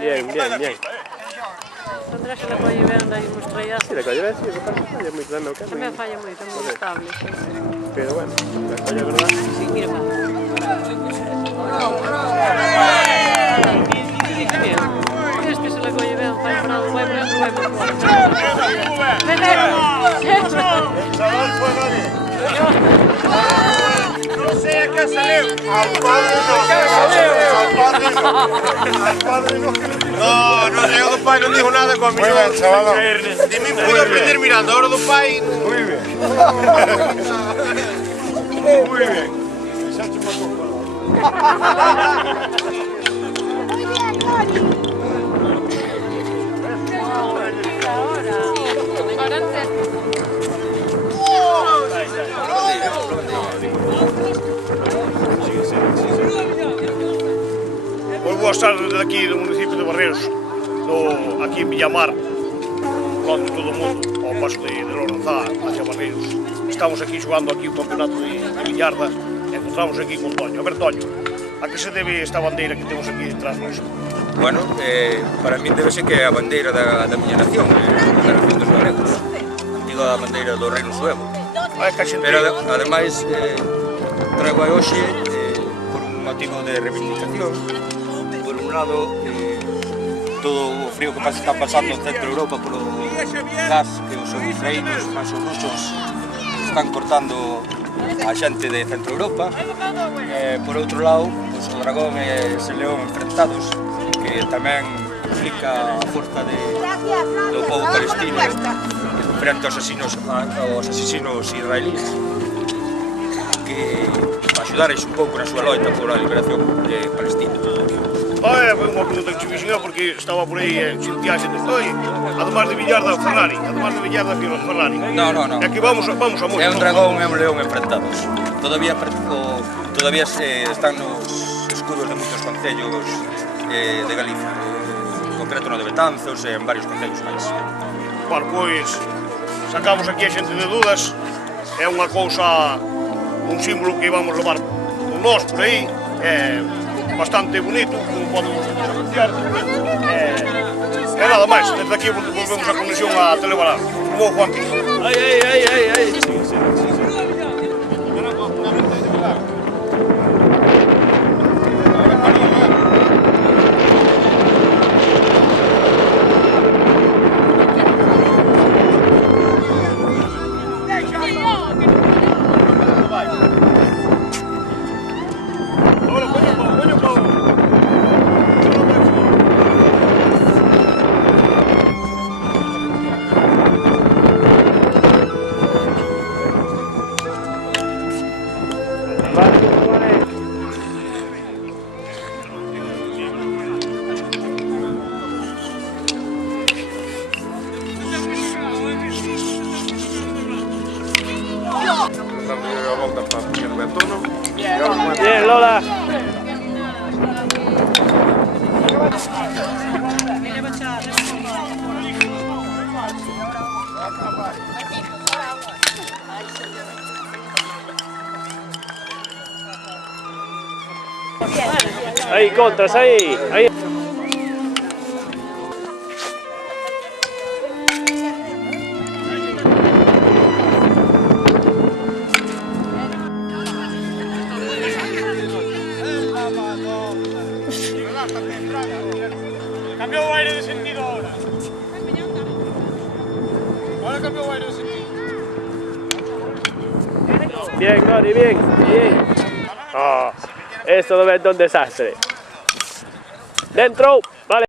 Bien, bien, bien. Andrés se le colle ben aí mostraía. Sí, la colle ben, sí, esa parte falla moito ben no que. Tamén falla moito, é moi estable. Pero bueno, la colle, verdad? Sí, mira, va. Este se le colle ben, fai parado, vai por dentro, vai por fora. Chaval, fue nadie. No sé a qué salió. Al padre no. No, eu do pai non digo nada coa miña. Muy ben, chaval. De mí pude aprender mirando, ahora do pai. Muy bien. Muy bien. Xacho unha copa. Boas tardes desde aquí do municipio de Barreiros, aquí en Villamar, falando todo o mundo, ao paso de Loranzá hacia Barreiros. Estamos aquí xogando aquí o campeonato de billarda e encontramos aquí con Toño. A ver, Toño, a que se debe esta bandeira que temos aquí detrás nosa? Bueno, para min debe ser que é a bandeira da miña nación, da nación dos galegos, a antiga bandeira do Reino Suevo. Pero ademais trago a hoxe por un motivo de reivindicación. Por un lado, todo o frío que está pasando en Centro Europa polo gas que os ucraínos máis os rusos están cortando a xente de Centro Europa. Por outro lado, o Dragón e ese León enfrentados, que tamén implica a forza do povo palestino frente aos asesinos israelíes, que axudareis un pouco na súa loita pola liberación de Palestina. Foi unha pregunta que che porque estaba por aí en Xintiaxe de además de billarda Ferrari, Ferrari. No. É que vamos a moito. É un dragón e un león enfrentados. Todavía están nos escudos de moitos concellos de Galicia, en concreto no de Betanzos e en varios concellos máis. Bueno, pois, sacamos aquí a xente de dudas, é unha cousa, un símbolo que vamos levar con nós por aí, bastante bonito, como podemos apreciar, e nada máis, desde aquí volvemos a conexión a Telebalar. Como Juanqui. Ai. Bien, Lola. Ahí, contras, ahí. Cambió o aire de sentido ahora. Ahora cambió o aire de sentido. Bien, Gori, bien. Oh, esto debe ser un desastre. Dentro, vale.